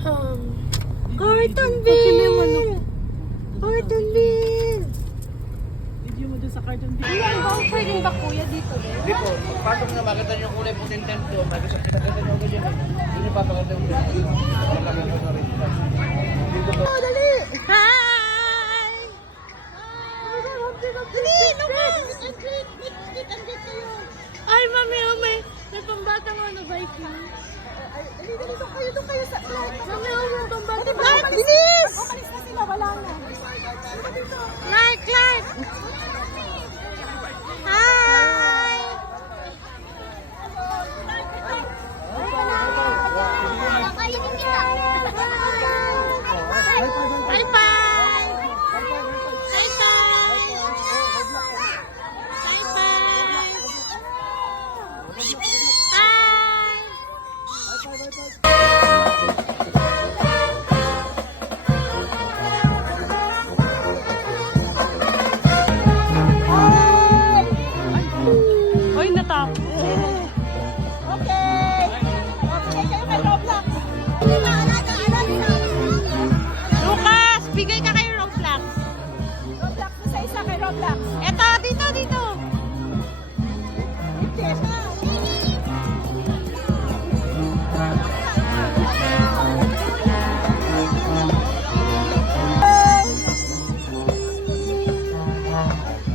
Carton Bill! Carton Bill! Video mo dun sa carton video. Kuya, ano bang pwedeng ba kuya dito din? Hindi po, pagpasok na makita niyo yung kulay puting tent doon, makita niyo agad yun. Hindi niyo papakita yung kulay. Malaki ko na rin. Dito po. Oh, dali! Hi! Dali! Lucas! Ang great kayo! Ay, mami, oh, may pambatang ano, Viking. Dali, doon kayo sa flight. Mami, oh, may pambatang. Clark, bilis! Umalis na sila, wala na. Clark! Hi! Bye bye! Hoy, natakot. Okay kayo kay Roblox. Lucas, bigay ka kay Roblox. Roblox, isa kay Roblox. Eto, dito.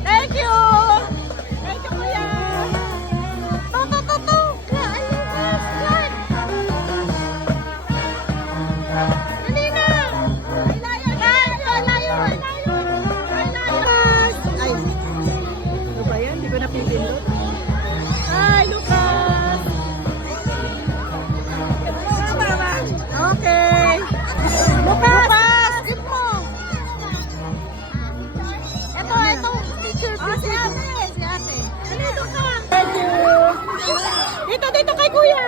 Thank you, kuya. Dali na. Layo. Ay. Ano ba yan? Hindi ko napipindot. Hi, Lucas. Okay. Lucas, give mo. Ito, picture. Si ate. Dito ka. Thank you. Dito kay kuya.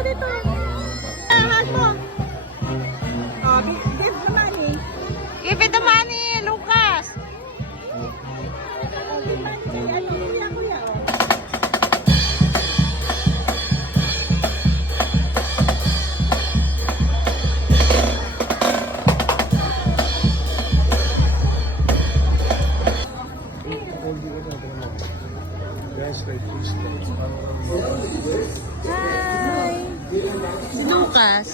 Dito. Ahas mo. Oh, give the money. Give it the money, Lucas. Give money kay ano, kuya. Hi. Lucas.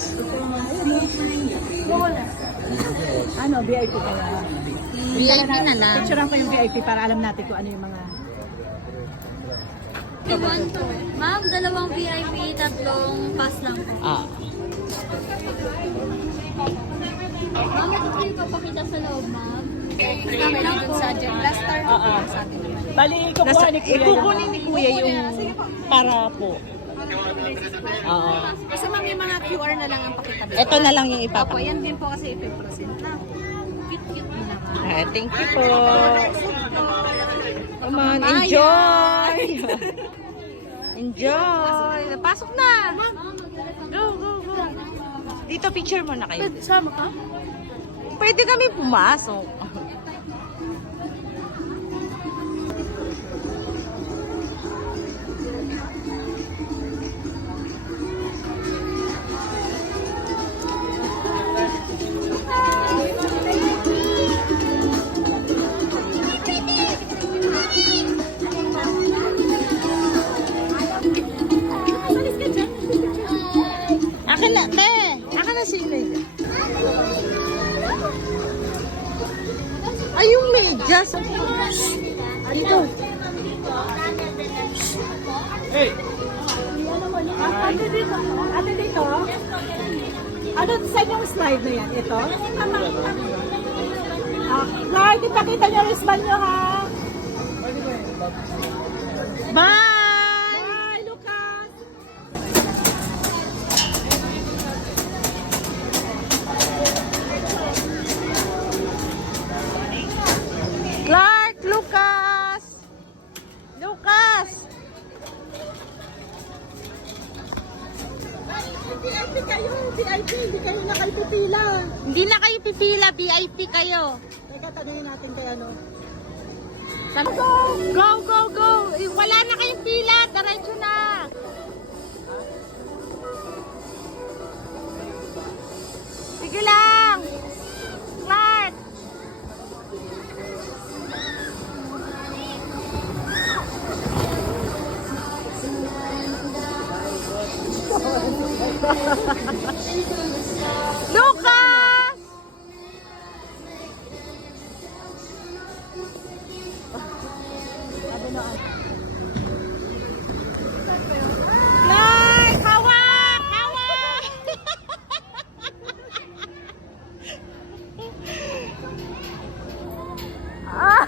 Ano, VIP kaya? VIP na lang. Picturean ko yung VIP para alam natin kung ano yung mga... Ma'am, dalawang VIP, tatlong pass lang po. Ma'am, ito kayo papakita sa loob, ma'am. Kami lang po. Sa last star po sa atin naman. Bali, kukuha ni kuya Ikukunin ni kuya yung para po. Oo. Kasi ma'am, yung mga QR na lang ang pakita. Ito na lang yung Opo, ipapakita. yan din po kasi 50% na. Cute na lang. Thank you po. Come on, enjoy! Enjoy! Pasok na! Go! Dito picture mo na kayo. Sama ka? Pwede kami pumasok. Akin na, te! Akin na sila. Ay, yung medyas. Dito. Hey! Ate dito. Ano sa inyong slide na yan? Ito? Clark, ipakita niyo yung wristband niyo, ha? Bye! Bye, Lucas! Clark! Lucas! Lucas! VIP kayo, VIP, hindi kayo na kayo pipila. Hindi na kayo pipila, VIP kayo. Teka, tanungin natin kay ano. Go, go, go! Wala na kayong pila, diretso na. Lucas! Clark! Hawak! Hawak! Ah!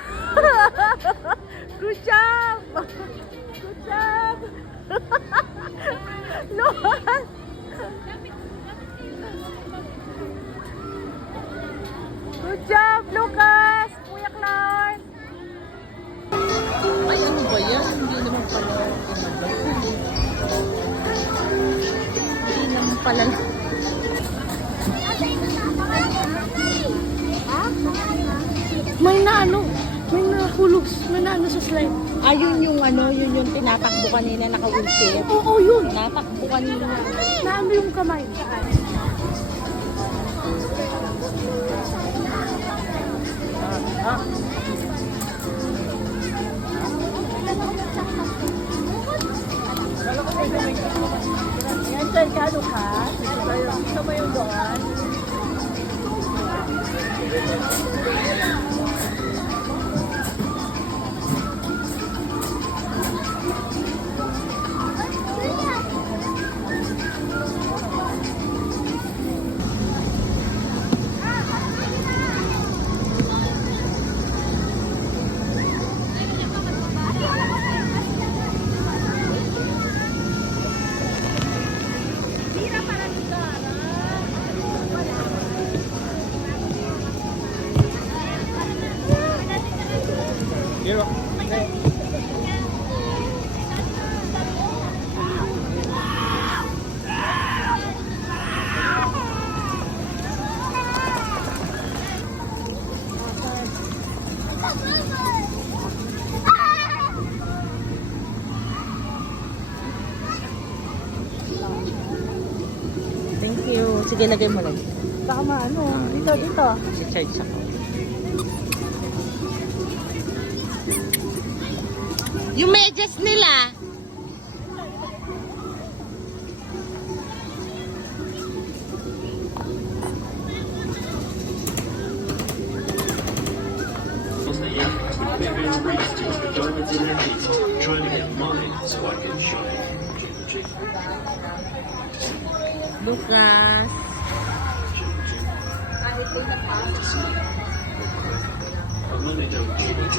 Good job! Good job! Lucas! Good job, Lucas! Kuya Clark! Ay, ano ba yan? Hindi naman pala. Hindi naman pala. May naano sa slime. Ayun yung ano, yun yung tinatakbo kanina naka-wheelchair. Oo, yun. Natakbo kanina. Naano yung kamay. Yan, sir, kano ka? Gusto mo yung doon? Thank you. Sige, lagay mo lang. Baka maano. Dito, dito. Si-charge ako. Yung medyas nila. Diamonds in their feet, trying to get mine so I can shine. Lucas. But when they don't get it,